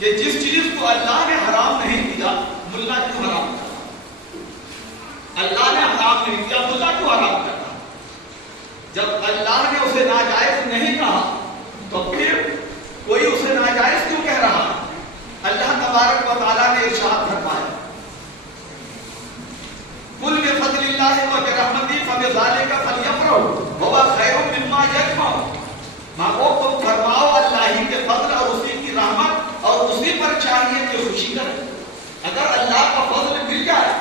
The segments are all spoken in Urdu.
کہ جس چیز کو اللہ نے حرام نہیں کیا ملا کیوں حرام کرتا؟ اللہ نے حرام نہیں کیا ملا کیوں حرام کرتا؟ جب اللہ نے اسے ناجائز نہیں کہا تو پھر کوئی اسے ناجائز کیوں کہہ رہا؟ اللہ تبارک و تعالیٰ نے ارشاد فرمایا قل بفضل اللہ وبرحمتہ فبذلک فلیفرحوا ھو خیر مما یجمعون، مانگو تم فرماؤ اللہ ہی کے فضل اور اسی کی رحمت اور اسی پر چاہیے کہ خوشی کرے۔ اگر اللہ کا فضل مل جائے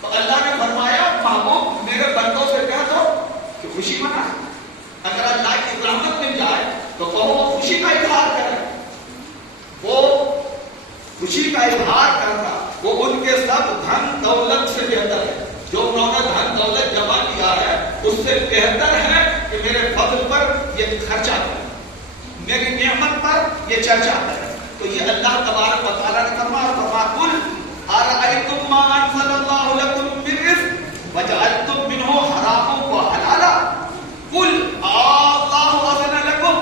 تو اللہ نے فرمایا مانگو میرے بندوں سے کہہ دو کہ خوشی منائے، اگر اللہ کی رحمت مل جائے تو کہو وہ خوشی کا اظہار کرے، وہ خوشی کا اظہار کرنا وہ ان کے سب دھن دولت سے بہتر ہے، جو انہوں نے دھن دولت جمع کیا ہے اس سے بہتر ہے کہ میرے فضل پر یہ خرچہ کرے، میری نعمت پر یہ چرچا کرے۔ تو یہ اللہ تبارک و تعالیٰ نے فرمایا قل ارأیتم ما انزل اللہ لکم من رزق وجعلتم منہ حراما وحلالا قل اللہ اذن لکم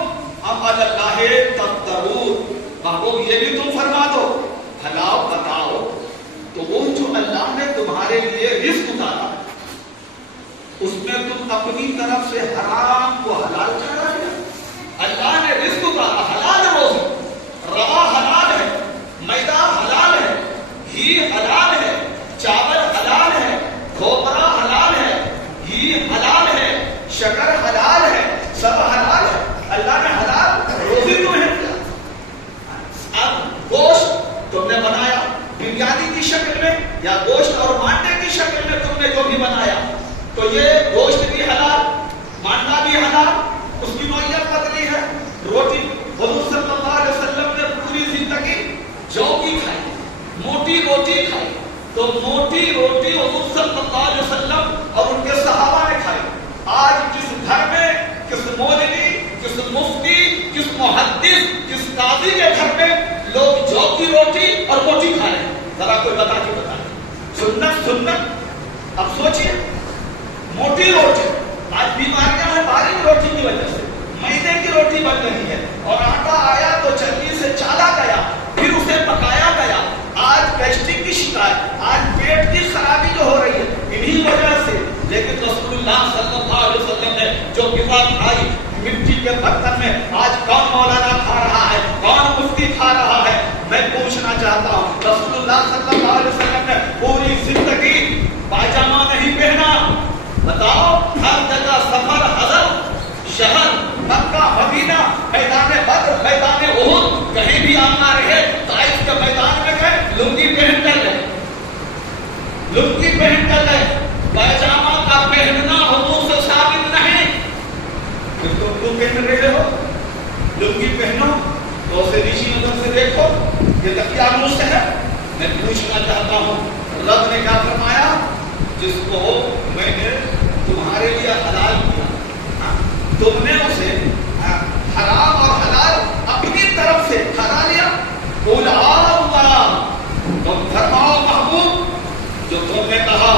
ام علی اللہ تفترون، محبوب یہ بھی تم فرما دو، حلال بتاؤ تو وہ جو اللہ نے تمہارے لیے رزق اتارا اس میں تم اپنی طرف سے حرام کو حلال ٹھہرا دیا۔ اللہ نے رزق اتارا، حلال روزی، روا حلال ہے، میدا حلال ہے، گھی حلال ہے، چاول حلال ہے، کھوپرا حلال ہے، گھی حلال ہے، شکر حلال ہے، سب حلال ہے۔ اللہ نے حلال روزی تمہیں دیا۔ اب گوشت تم نے بنایا بریانی کی شکل میں یا گوشت اور مانڈے کی شکل میں تم نے جو بھی بنایا تو یہ گوشت بھی حلال، مانڈا بھی حلال، اس کی نوعیت بدلی ہے۔ روٹی حضور صلی اللہ علیہ وسلم نے پوری زندگی جو کی کھائی، موٹی روٹی کھائی، تو موٹی روٹی حضور صلی اللہ علیہ وسلم اور ان کے صحابہ نے کھائی۔ آج کس گھر میں، کس مولوی، کس مفتی، کس محدث، کس قاضی کے گھر میں لوگ جو کی روٹی اور موٹی کھا رہے ہیں؟ ذرا کوئی بتا کے بتا دے۔ سنت اب سوچئے، موٹی روٹی آج بیماریاں ہیں باریک روٹی کی وجہ سے، میدے کی روٹی بن رہی ہے اور آٹا آیا تو چلنی سے چالا گیا، پھر اسے پکایا گیا۔ آج گیسٹرک کی شکایت، آج پیٹ کی خرابی جو ہو رہی ہے انہی وجہ سے۔ لیکن رسول اللہ صلی اللہ علیہ وسلم نے جو غذا کھائی مٹی کے برتن میں، آج کون مولانا کھا رہا ہے، کون مفتی کھا رہا ہے؟ میں پوچھنا چاہتا ہوں، رسول اللہ صلی اللہ علیہ وسلم نے پوری زندگی پائجامہ نہیں پہنا، بتاؤ، ہر جگہ سفر، حضر، شہر، مکہ، مدینہ، میدان بدر، میدان احد، کہیں بھی آنا رہے طائف کے میدان میں گئے لنگی پہن کر گئے، لنگی پہن کر گئے۔ پائجامہ کا پہننا حضور سے ثابت نہیں، پھر تم کیوں پہن رہے ہو؟ لنگی پہنو تو اسے نیچی نظر سے دیکھو، یہ تقیانوس سے ہے۔ میں پوچھنا چاہتا ہوں، رب نے کیا فرمایا؟ جس کو میں نے تمہارے لیے حلال کیا، تم نے اسے حرام اور حلال اپنی طرف سے کھا لیا۔ قل اللہ، تم فرماؤ محبوب، جو تم نے کہا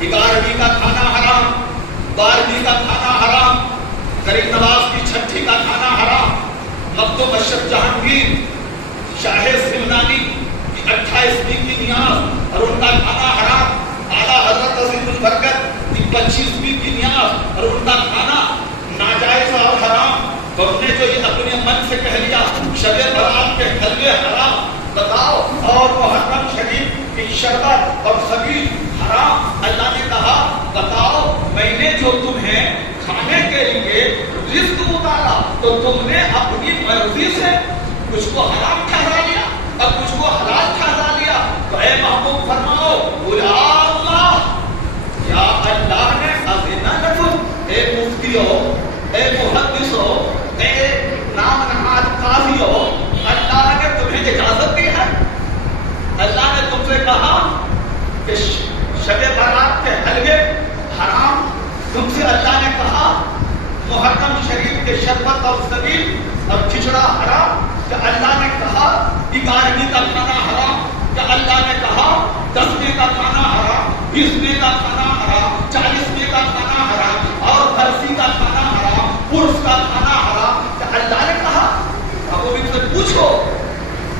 11ویں کا کھانا حرام، 12ویں کا کھانا حرام، غریب نواز کی چھٹی کا کھانا حرام، مکتوم اشرف جہانگیر، شاہ سمنانی کی 28ویں کی نیاز اور ان کا کھانا حرام، اعلیٰ حضرت عظیم البرکت کی 25ویں کی نیاز اور ان کا کھانا ناجائز اور حرام۔ تو ہم نے جو یہ اپنے من سے کہہ لیا شب برات کے حلوے حرام، بتاؤ، اور محرم شریف کی شربت اور خبیث حرام۔ اللہ نے کہا بتاؤ، میں نے جو تمہیں کھانے کے لیے رزق اتارا تو تم نے اپنی مرضی سے کچھ کو حرام ٹھہرا لیا اور کچھ کو حلال ٹھہرا لیا۔ تو اے محبوب فرماؤ، بولا اللہ، کیا اللہ نے اذن لکم، اے مفتیو، اے محدثو، اے نام نہاد قاضیو، اللہ نے تمہیں اجازت دی ہے؟ اللہ نے تم سے کہا کہ شب برات کے حلوے حرام، تم سے اللہ نے کہا محرم شریف کے شربت اور سبیل اور کھچڑا حرام، کہ اللہ نے کہا 11ویں کا کھانا حرام، کہ اللہ نے کہا 10ویں کا کھانا حرام، 20ویں کا کھانا حرام، 40ویں کا کھانا حرام اور برسی کا کھانا حرام، عرس کا کھانا حرام، کہ اللہ نے کہا۔ اب وہ ان سے پوچھو،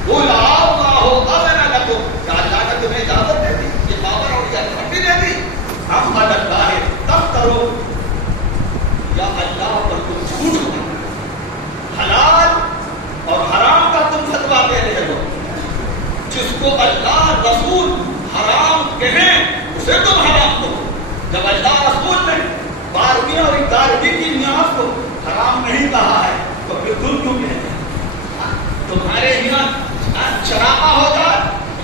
بولا جس کو اللہ رسول حرام کہیں اسے تم حرام کرو. جب اللہ رسول نے 12ویں اور 11ویں کی نماز کو حرام نہیں کہا ہے تو پھر تم کیوں کہتے ہیں؟ تمہارے یہاں چراغا ہوتا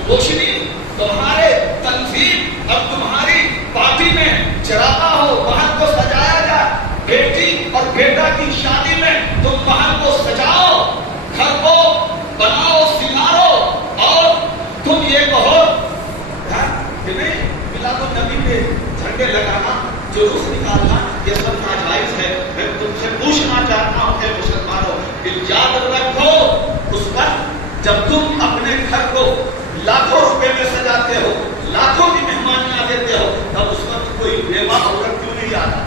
روشنی، تمہارے تنظیم اور تمہاری پارٹی میں چراغا ہو، محل کو سجایا جائے. بیٹی اور بیٹا کی شادی میں تم محل کو سجاؤ، گھر کو بناؤ، سنگارو، اور تم یہ کہو کہ نہیں میلاد النبی پہ جھنڈے لگانا، جلوس نکالنا، یہ سب ناجائز ہے. میں تم سے پوچھنا چاہتا ہوں کہ مسلمانوں یاد رکھو، اس وقت جب تم اپنے گھر کو لاکھوں روپے میں سجاتے ہو، لاکھوں کی مہمانیاں دیتے ہو، تب اس وقت کوئی بیوہ عورت کیوں نہیں آتا؟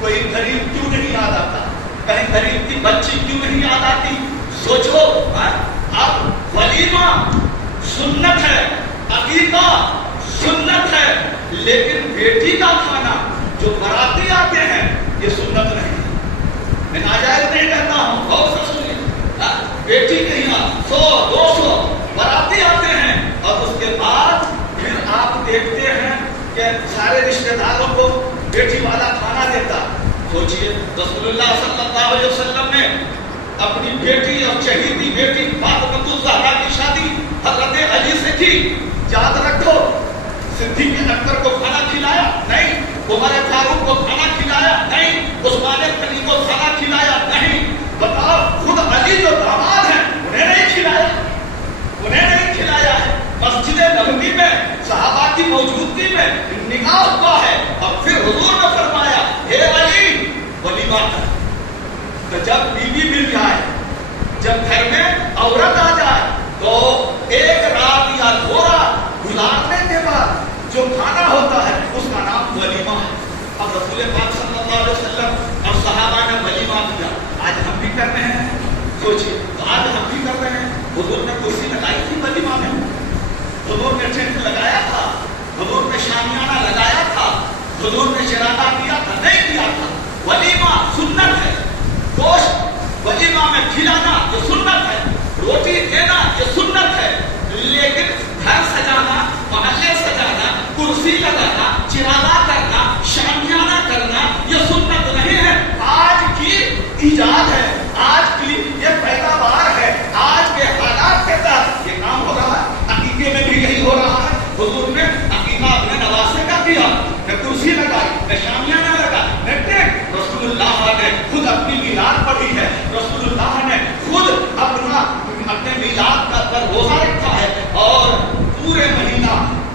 کوئی غریب کیوں نہیں یاد آتا؟ کہیں غریب کی بچی کیوں نہیں یاد آتی؟ سوچو. اب ولیمہ سنت ہے، عقیقہ سنت ہے، لیکن بیٹی کا کھانا جو باراتی آتے ہیں یہ سنت نہیں. میں ناجائز نہیں کہتا ہوں، غور سے سنیے. بیٹی کے یہاں 100 200 باراتی آتے ہیں اور اس کے بعد پھر آپ دیکھتے ہیں کہ سارے رشتہ داروں کو بیٹی والا کھانا دیتا. سوچئے رسول اللہ صلی اللہ علیہ وسلم نے اپنی بیٹی اور چہیتی بیٹی فاطمہ الزہرا کی شادی حضرت علی سے کی. یاد رکھو، صدیق اکبر کو کھانا کھلایا نہیں، عمر فاروق کو کھانا کھلایا نہیں، عثمان غنی کو کھانا کھلایا نہیں. بتاؤ، خود علی جو داماد ہیں انہیں نہیں کھلایا، انہیں نہیں کھلایا ہے. مسجد نبوی میں صحابہ کی موجودگی میں نکاح ہوا ہے اور پھر حضور نے فرمایا اے علی ولیمہ کر. تو جب بیوی مل جائے، جب گھر میں عورت آ جائے تو ایک رات یا 2 رات گزارنے کے بعد جو کھانا ہوتا ہے اس کا نام ولیمہ ہے. اب رسول پاک صلی اللہ علیہ وسلم اور صحابہ نے ولیمہ کیا، آج ہم بھی کر رہے ہیں. سوچئے، تو آج ہم بھی کر رہے ہیں. حضور نے کرسی لگائی تھی ولیمہ میں، حضور نے ٹینٹ لگایا تھا، حضور نے شامیانہ لگایا تھا، حضور نے شراکا کیا تھا؟ نہیں کیا تھا. ولیمہ سنت ہے. گوشت ولیمہ میں کھلانا یہ سنت ہے، روٹی دینا یہ سنت ہے، لیکن گھر سجانا، محلے سجانا، کرسی لگانا، چراغا کرنا، شامیانہ کرنا یہ سنت نہیں ہے. آج کی ایجاد ہے، آج کی یہ پیداوار ہے، آج کے حالات کے تحت یہ کام ہو رہا ہے. عقیقے میں بھی یہی ہو رہا ہے. حضور نے عقیقہ اپنے نواسے کا کیا، نہ کرسی لگائی، نہ شامیانہ لگا، نہ ٹیک. رسول اللہ نے خود اپنی میلاد پڑھی ہے، رسول اللہ نے خود اپنے میلاد کا پر روزہ رکھا ہے، اور پورے مہینہ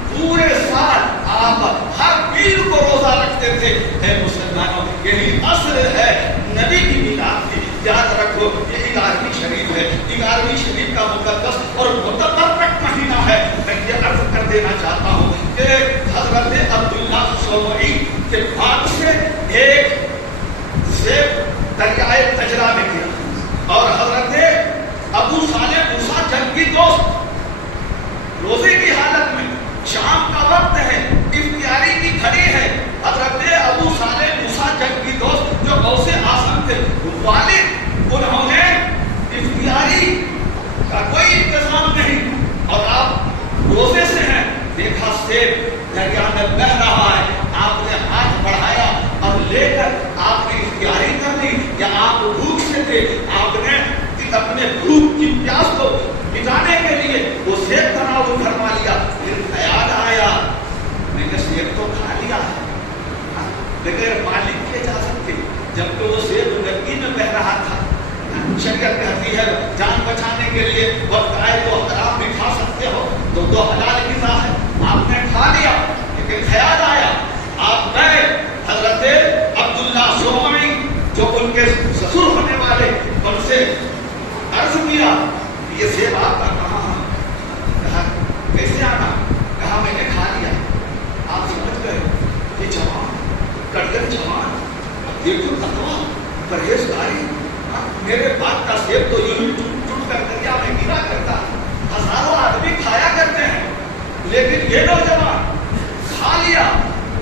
پورے سال آپ ہر پیر کو روزہ رکھتے تھے. اے مسلمانوں، یہی اصل ہے نبی کی میلاد کی. یاد رکھو، یہ 11ویں شریف ہے، 11ویں شریف کا مقدس اور متبرک مہینہ ہے. میں یہ عرض کر دینا چاہتا ہوں کہ حضرت عبداللہ سومعی کے بعد سے ایک سیب دریائے تجرا میں گرا، اور حضرت ابو صالح موسیٰ جنگی دوست روزے کی حالت میں، شام کا وقت ہے، افطاری کی گھڑی ہے. حضرت ابو صالح موسیٰ جنگی دوست جو غوث اعظم تھے، والد، انہوں نے افطاری کا کوئی انتظام نہیں، اور آپ روزے سے ہیں، دیکھا سیب دریا میں بہہ رہا ہے، آپ نے ہاتھ بڑھایا اور لے کر آپ نے افطاری کر لی. یا آپ بھوک سے تھے، آپ نے اپنے بھوک کی پیاس کو مٹانے کے لیے وہ سیب تناول فرما لیا. پھر خیال آیا میں نے سیب تو کھا لیا ہے، بغیر مالک کے اجازت کے، جبکہ وہ سیب گندگی میں بہ رہا تھا. شریعت کہتی ہے جان بچانے کے لیے وقت آئے تو حرام بھی کھا سکتے ہو، تو حلال غذا ہے. آپ نے کھا لیا، لیکن خیال آیا، آپ گئے حضرت عبداللہ سومعی جو ان کے سسر ہونے والے، ان سے عرض کیا یہ سیب آپ کا کہاں ہے؟ کہا کیسے آنا؟ کہا میں نے کھا لیا. آپ سمجھ گئے یہ جوان کڑگن جوان، اب دیکھو تقویٰ پرہیزگاری. میرے باپ کا سیب تو یوں ہی ٹوٹ کر دریا میں گرا کرتا، ہزاروں آدمی کھایا کرتے ہیں، لیکن یہ نوجوان کھا لیا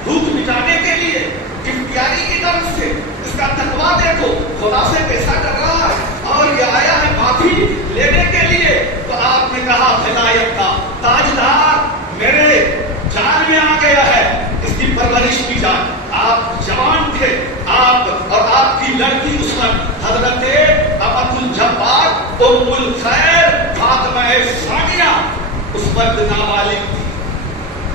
بھوک مٹانے کے لیے افطاری کی طرف سے. اس کا تقویٰ دیکھو، خدا سے کیسا کر رہا ہے، اور یہ آیا ہے معافی لینے کے لیے. تو آپ نے کہا ہدایت کا الخیر فاطمہ ثانیہ اس وقت نابالغ تھی.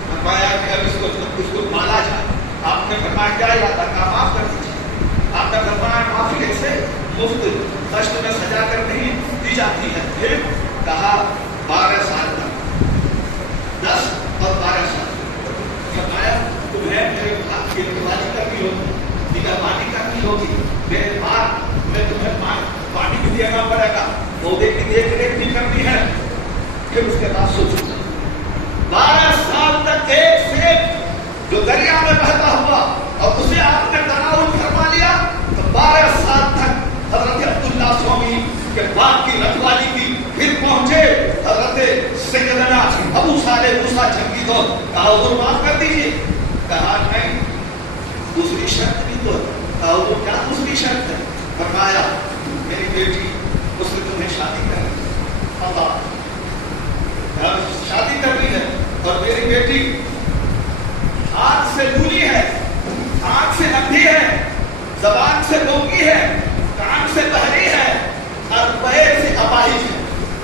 فرمایا کہ اب اس کو مالا جائے. آپ نے فرمایا کیا ارادہ کا؟ معاف کر دیجیے. آپ نے فرمایا معافی ایسے مفت خشت میں سجا کر نہیں دی جاتی ہے. پھر کہا 12 سال تک 10 اور 12 سال. فرمایا تمہیں میرے ہاتھ کی رکھوالی کرنی ہوگی, نگہبانی کرنی ہوگی, میرے بعد میں تمہیں پانی بھی دینا پڑے گا, پودے کی دیکھ ریکھ بھی کرنی ہے. پھر اس کے بعد سوچو 12 سال تک ایک سیب جو دریا میں بہتا ہوا اور اسے آپ نے تناول فرما لیا, تو 12 سال تک حضرت عبداللہ سوامی کے باغ کی رکھوالی کی. پھر پہنچے حضرت سیدنا ابو صالح موسیٰ جنگی دور. کہا حضور معاف کر دیجیے. کہا نہیں, دوسری شرط بھی تو. کہا حضور کیا دوسری شرط ہے؟ فرمایا میری بیٹی اس سے تمہیں شادی کرنی. اللہ شادی کرنی ہے اور میری بیٹی آنکھ سے لولی ہے, آنکھ سے اندھی ہے, زبان سے گونگی ہے, کان سے بہری ہے اور پیر سے اپاہج ہے.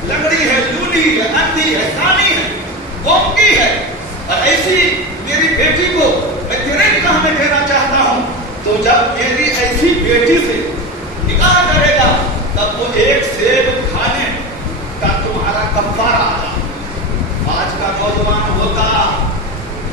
لنگڑی ہے, لولی ہے, اندھی ہے, کانی ہے, گونگی ہے. اور ایسی میری بیٹی کو میں تیرے نکاح میں دینا چاہتا ہوں. تو جب میری ایسی بیٹی سے نکاح کرے گا تب وہ ایک سیب کھانے کا تمہارا کفارہ آگا. آج کا نوجوان ہوتا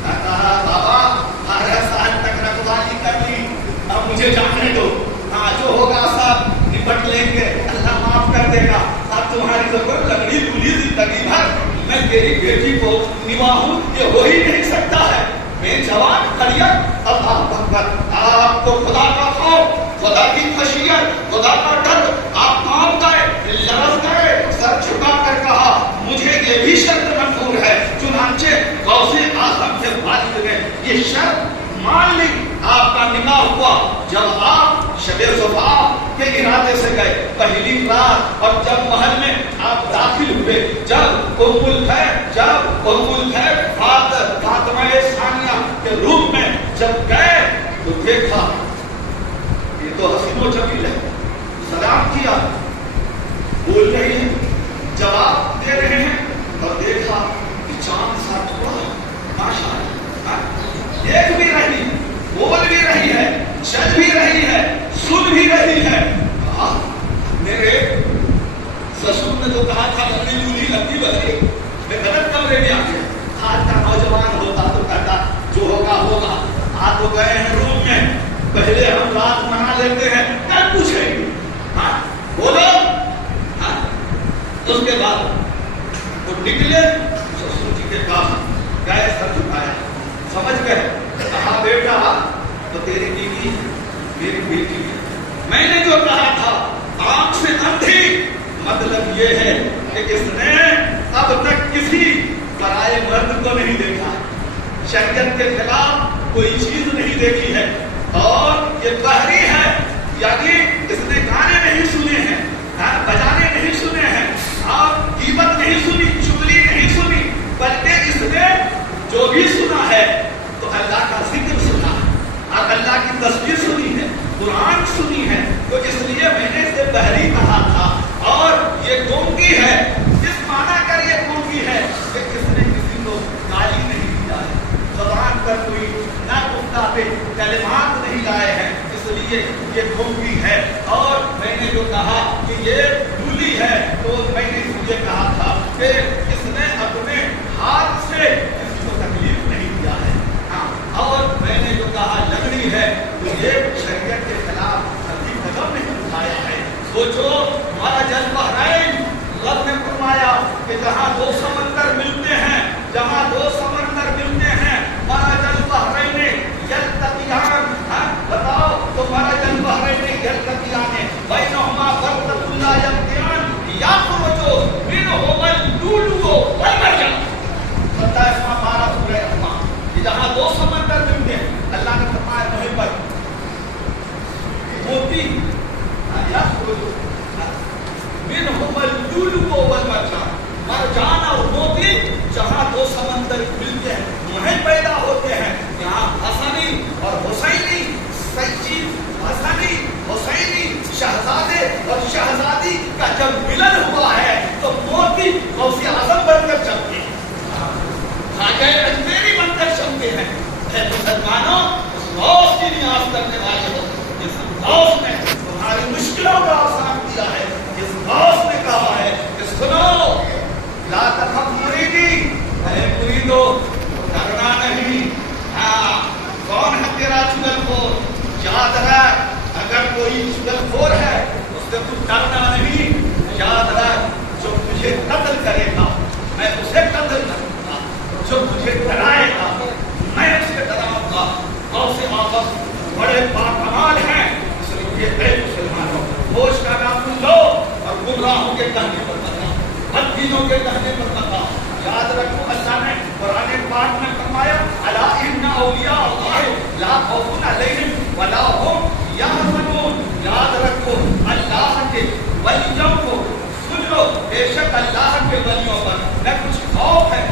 کہا بابا 12 سال تک رکھوالی کر لی, اب مجھے جانے دو, ہاں جو ہوگا سب نپٹ لیں گے, اللہ معاف کر دے گا. اب تمہاری ضرورت لگڑی بلی زندگی بھر میں تیری بیٹی کو نباہوں یہ ہو ہی نہیں سکتا ہے. میں جوان خلیت اللہ اکبر. آپ کو خدا کا خوف, خدا کی خشیت, خدا کا ڈر, آپ کانپ گئے, لرز گئے, سر جھکا کر کہا مجھے یہ بھی شرط منظور ہے. چنانچہ غوث اعظم کے والد نے یہ شرط مان لی. آپ کا نکاح ہوا. جب آپ شب صفا کے ارادے سے گئے پہلی رات, اور جب محل میں آپ داخل ہوئے, جب ام الخیر فاطمہ ثانیہ کے روپ میں جب گئے تو دیکھا یہ تو حسین و جمیل ہے. سلام کیا, بول رہی ہے, جواب دے رہے ہیں, اور دیکھا کہ چاند سا ٹکڑا ماشاءاللہ دیکھ بھی رہی, بول بھی رہی ہے, چل بھی رہی ہے, سن بھی رہی ہے. میرے سسر نے جو کہا تھا لگڑی لولی لگتی بہری, میں غلط کمرے میں آ گیا. آج کا نوجوان ہوتا تو کہتا جو ہوگا ہوگا. آج تو گئے ہیں روم میں, پہلے ہم رات منا لیتے ہیں, کل پوچھیں گے. ہاں بولو. ہاں اس کے بعد وہ نکلے, سسر جی کے پاس گئے, سر جھکایا, سمجھ گئے. کہا بیٹا تو تیری بیوی میری بیٹی ہے. میں نے جو کہا تھا آنکھ سے اندھی, مطلب یہ ہے کہ اس نے اب تک کسی پرائے مرد کو نہیں دیکھا, شریعت کے خلاف کوئی چیز نہیں دیکھی ہے, اور یہ بہری ہے, یعنی اس نے گانے نہیں سنے ہیں, بجانے نہیں سنے ہیں, اور غیبت نہیں سنی, چغلی نہیں سنی, بلکہ اس نے جو بھی سنا ہے تو اللہ کا ذکر سنا ہے, اور اللہ کی تصویر سنی ہے, قرآن سنی ہے. تو اس لیے میں نے اسے بہری کہا تھا. اور یہ گونگی ہے, اس معنی کر یہ گونگی ہے کہ کس نے کسی کو گالی نہیں دیا ہے, زبان پر کوئی نہ گفتہ پہ کلمات نہیں لائے ہیں, اس لیے یہ گونگی ہے. کرے گا میں اسے قتل کروں گا، جو مجھے ڈرائے گا میں اسے ڈراؤں گا۔ اور سے آپس بڑے باکمال ہیں، اس لیے اے مسلمانوں ہوش کا نام لو اور گمراہوں کے کہنے پر بتا، بددینوں کے کہنے پر بتا۔ یاد رکھو اللہ نے قرآن پاک میں فرمایا الا ان اولیاء اللہ لا خوف علیہم ولا هم یحزنون۔ یاد رکھو اللہ کے ولیوں کو سن لو، بے شک اللہ کے ولیوں پر نہ کچھ خوف ہے